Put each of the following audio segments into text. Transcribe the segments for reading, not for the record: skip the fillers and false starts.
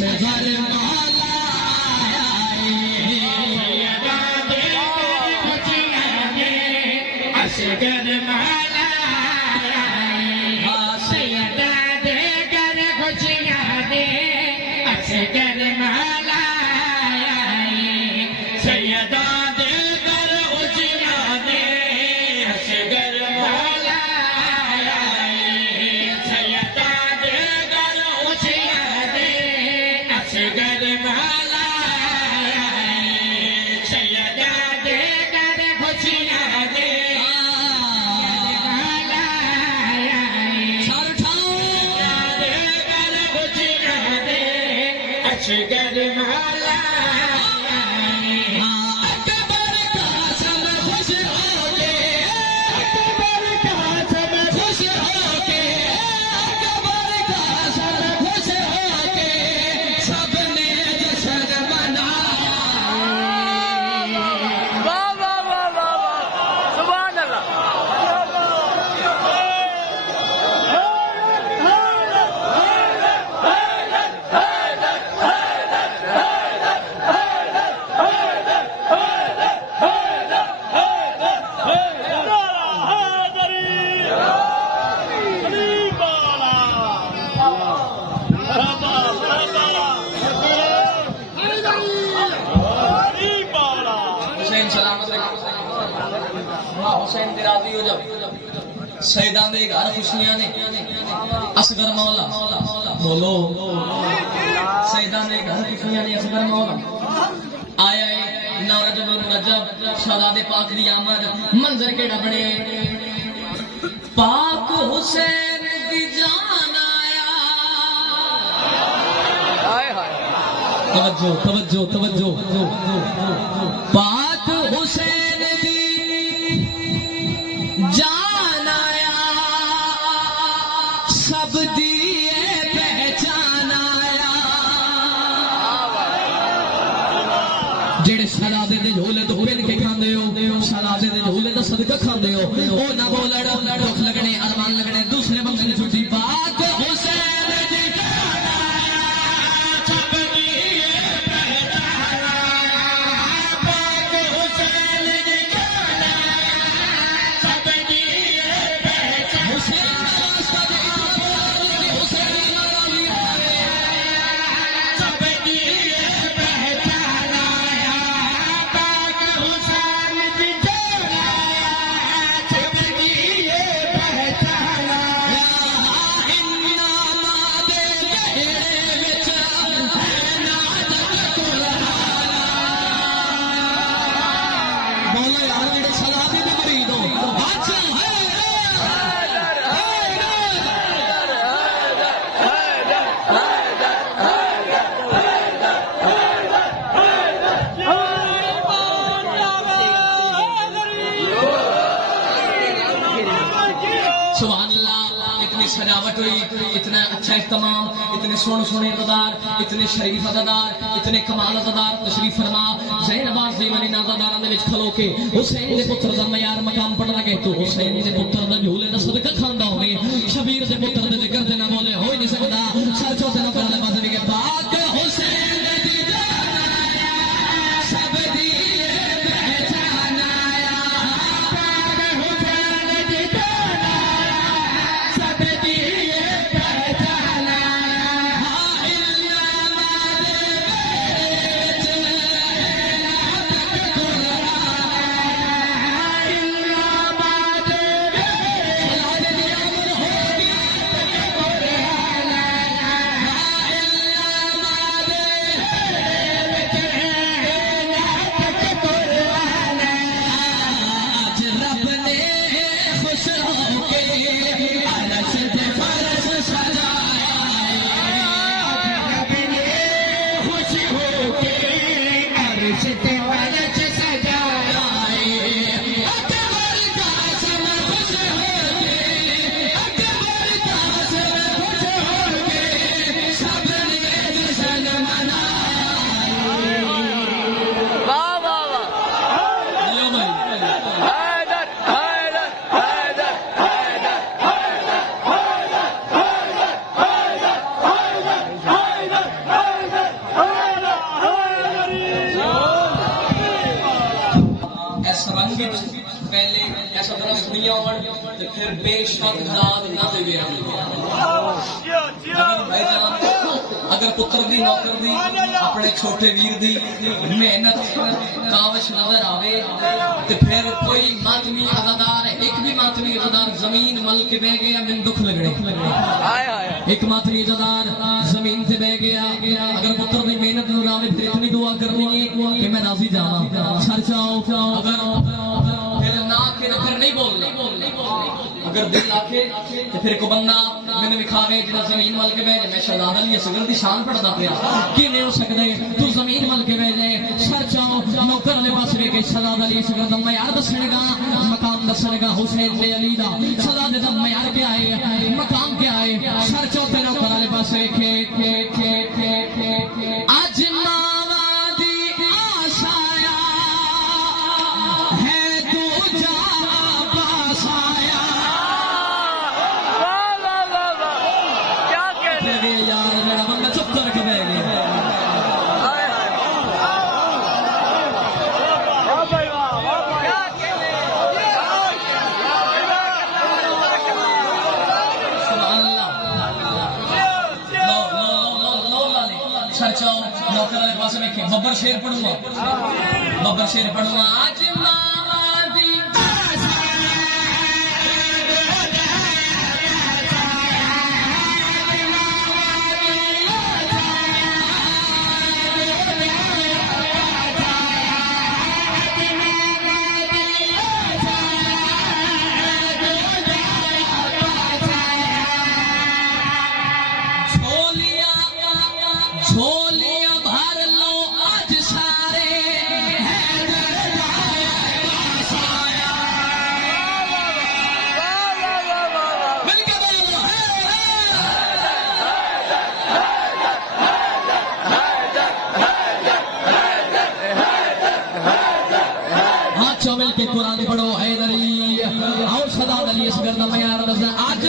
असगर मौला असगर मौला सैयदा दे कर खुशियां दे असगर मौला सैयदा दे कर खुशियां दे असगर मौला सैयदा दे कर खुशियां दे असगर मौला सैयदा दे कर खुशियां दे असगर मौला अकबर कासम खुश होके अकबर कासम खुश होके अकबर कासम खुश होके सबने जश्न मनाया वाह वाह वाह वाह वाह सुभान अल्लाह हुसैन राजी हो जाओ सैयदा दे घर खुशियां ने असगर मौला बोलो सैयदा दे घर खुशियां ने असगर मौला आया है नौरजब रजब शहजादे पाक दी आमद मंजर केड़ा बने पाक हुसैन दी जान आया हाय हाय तवज्जो तवज्जो तवज्जो पाक हुसैन दी जान आया सब दिए पहचान आया जेड़े शहजादे दे झोले तो पिन के खांदे हो शहजादे दे झोले दा सदका खांदे हो ओ ना बोलड़ दुख लगने अरमान लगने दूसरे बंदे ने छुट्टी पाक हुसैन दी जान आया सब दिए पहचान आया पाक हुसैन दी जान आया सब दिए पहचान हुसैन सब दिए पहचान आया पाक हुसैन दी जान आया सब दिए पहचान आया इन्ना मादे मेरे विच है नाद कुराना मौला यार जेड़े शहजादे दे मुरीद हो अच्छा है सुभान अल्लाह इतनी सजावट हुई इतना अच्छा इख्तिमाम इतने सोने सोने अदादार इतने शरीफ अदादार इतने कमाल अदादार तशरीफ फरमा ज़ैनब ज़ीमनी नाज़ादारां दे विच खलो के हुसैन दे पुत्र दा मयार मकाम पढ़ लगे तो हुसैन दे पुत्र दा झूले दा सदका खांदा होवे शबीर दे पुत्र दे जिक्र दे ना बोले हो ही नहीं सकदा सर चौथे ना पढ़ने बस के पाक हुसैन दी जान आया सब दिए पहचान आया पाक हुसैन दी जान आया सब दिए पहचान आया इल्ला मादे मेरे विच नाद कुराना इल्ला मादे मेरे विच पहले ऐसा दरख्त नहीं होवन ते फिर बेशक हालात ना देवे अगर पुत्र दी नौकर दी अपने छोटे वीर दी मेहनत कावश नजर आवे ते फिर कोई मातमी अदादार एक भी मातमी अदादार जमीन मल के बह गया मैंने दुख लगने एक मातमी अदादार जमीन से बह गया अगर पुत्र दी मेहनत नजर आवे फिर इतनी दुआ करनी है कि मैं राजी जावा सर चाओ अगर फिर ना के फिर नहीं बोलने अगर दिल आखे तो फिर को बंदा मैंने विखावे जिना जमीन मल के बह मैं शहजादा ली असगर दी शान पढ़दा पिया कि नहीं हो सकदे तू जमीन मल के बह जाए सर चाओ नौकर ले पास वे के शहजादा ली असगर दा मैं यार दसनेगा मकाम दसनेगा हुसैन ते अली दा शहजादे दा मैं यार क्या है मकाम क्या है सर चाओ ते नौकर ले पास वे के आज मावा दी आशाया है तू जा पास आया क्या कहने लगे यार मेरा बंदा चुप करके बह गया नौकर वाले पास में बब्बर शेर पढ़ूंगा आज मामा दी झोलियां भर लो आज सारे हाथ चौमिल के कुरान पढ़ो हैदरी आओ सदा अली असगर दा मैं यार दस आज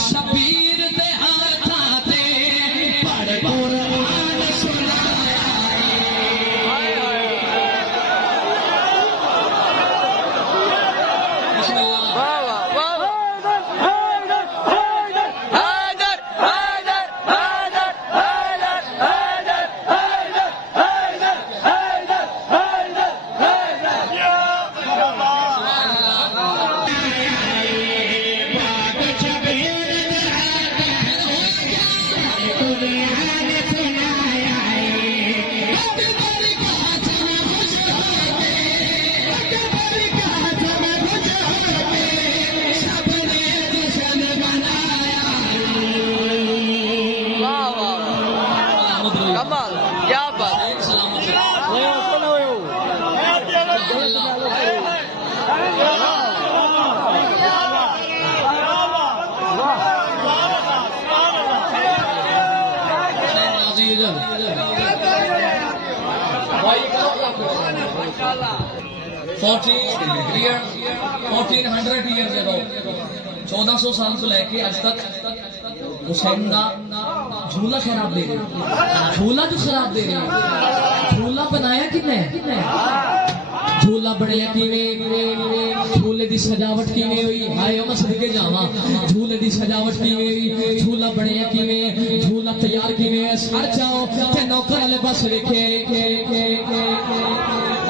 शबीर दे हाथाते पढ़ कुरान कमाल क्या बात years 1400 years ago 1400 साल से लेके आज तक हुसैन का झूला खराब दे रहे झूला जो खराब दे रहे झूला बनाया किने झूला बढ़िया किवें झूले दी सजावट किवें हुई हाय मैं सदके जावा झूले दी सजावट किवें हुई झूला बढ़िया किवें झूला तैयार किवें सर जाओ ते नौकर वाले बस देखे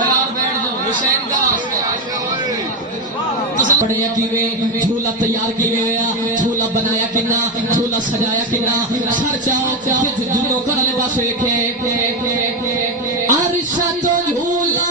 यार बैठ जाओ हुसैन का बढ़िया किवें झूला तैयार किवें झूला बनाया किना झूला सजाया किना सर जाओ ते नौकर वाले बस देखे अरशा तो झूला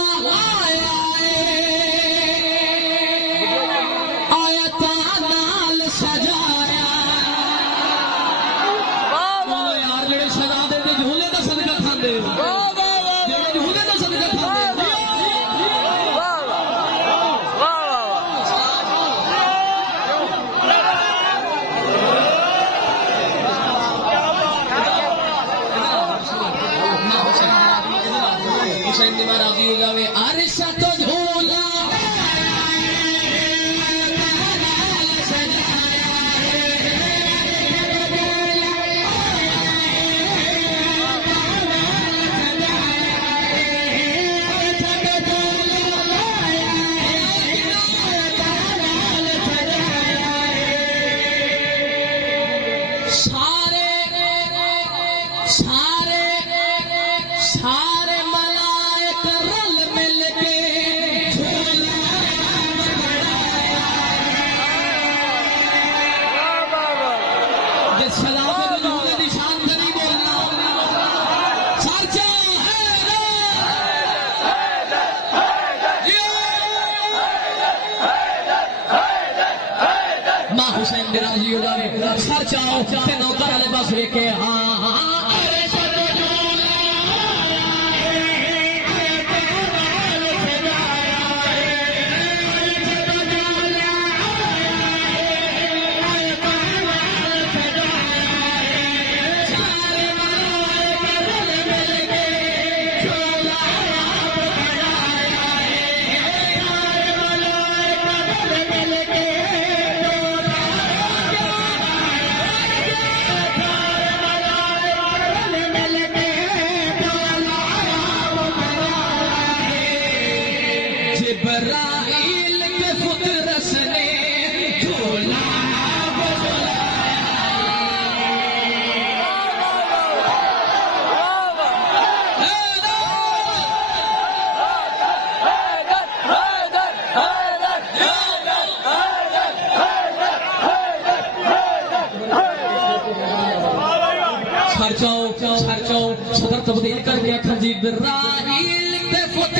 हुसैन दे राजी हो जावे सर चाओ ते नौकर वाले पास वेख के हां अरे सतो झूला जिब्राइल के खुद रसने झूला सर जाओ सदर तब्दील करके जिब्राइल के खुद